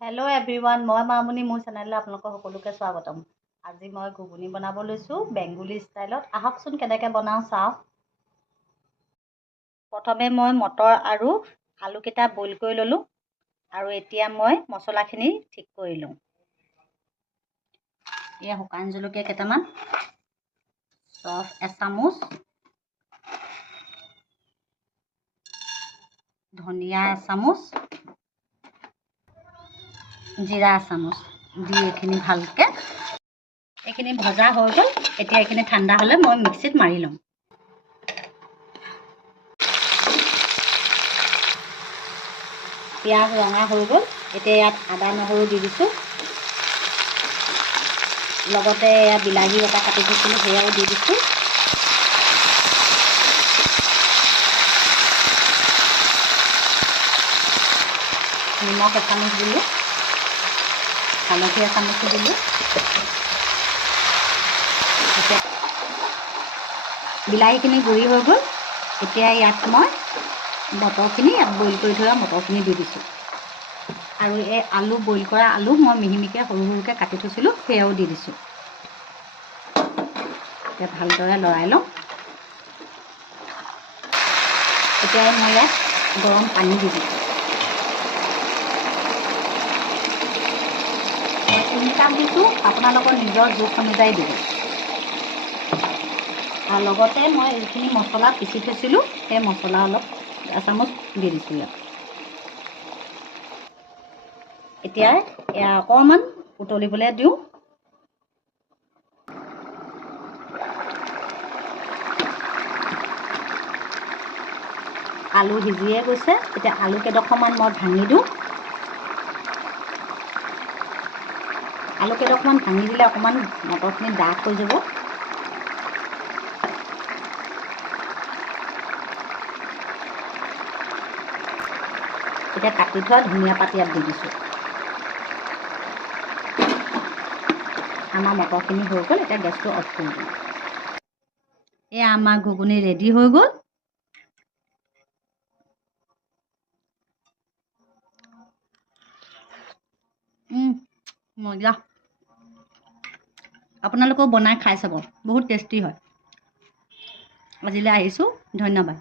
Hello' everyone, মই মামুনি। মোৰ চেনেললৈ আপোনালোকক সকলোকে স্বাগতম। আজি মই ঘুগুনি বনাব লৈছোঁ বেংগলী ষ্টাইলত। আহকচোন কেনেকৈ বনাওঁ চাওঁ। প্ৰথমে মই মটৰ আৰু আলুকেইটা বইল কৰি ল'লোঁ আৰু এতিয়া মই মছলাখিনি ঠিক কৰি লওঁ। এয়া শুকান জলকীয়া কেইটামান, চফ এচামুচ, ধনিয়া এচামুচ, জিৰা এচামুচ দি এইখিনি ভালকৈ এইখিনি ভজা হৈ গ'ল। এতিয়া এইখিনি ঠাণ্ডা হ'লে মই মিক্সিত মাৰি ল'ম। পিঁয়াজ ৰঙা হৈ গ'ল। এতিয়া ইয়াত আদা নহৰু দি দিছোঁ। লগতে এয়া বিলাহী এটা কাটি থৈছিলোঁ, সেয়াও দি দিছোঁ। নিমখ এচামুচ দিলোঁ, হালধি এচামুচো দিলোঁ। এতিয়া বিলাহীখিনি গুড়ি হৈ গ'ল। এতিয়া ইয়াত মই মটৰখিনি বইল কৰি থোৱা মটৰখিনি দি দিছোঁ আৰু এই আলু বইল কৰা আলু মই মিহি মিহিকৈ সৰু সৰুকৈ কাটি থৈছিলোঁ, সেয়াও দি দিছোঁ। এতিয়া ভালদৰে লৰাই লওঁ। এতিয়া মই ইয়াত গৰম পানী দি দিছোঁ। মই 3 কাপ দিছোঁ, আপোনালোকৰ নিজৰ জোখ অনুযায়ী দিব। আৰু লগতে মই এইখিনি মছলা পিচি থৈছিলোঁ, সেই মছলা অলপ এচামুচ দি দিছোঁ ইয়াত। এতিয়া এয়া অকণমান উতলিবলৈ দিওঁ। আলু সিজিয়ে গৈছে। এতিয়া আলু কেইডোখৰমান মই ভাঙি দিওঁ। আলু কেইডোখৰমান ভাঙি দিলে অকণমান মটৰখিনি ডাঠ হৈ যাব। এতিয়া কাটি থোৱা ধনিয়া পাত ইয়াত দি দিছোঁ। আমাৰ মটৰখিনি হৈ গ'ল। এতিয়া গেছটো অফ কৰি দিওঁ। এয়া আমাৰ ঘুগুনি ৰেডি হৈ গ'ল। মজা। আপোনালোকেও বনাই খাই চাব, বহুত টেষ্টি হয়। আজিলৈ আহিছোঁ, ধন্যবাদ।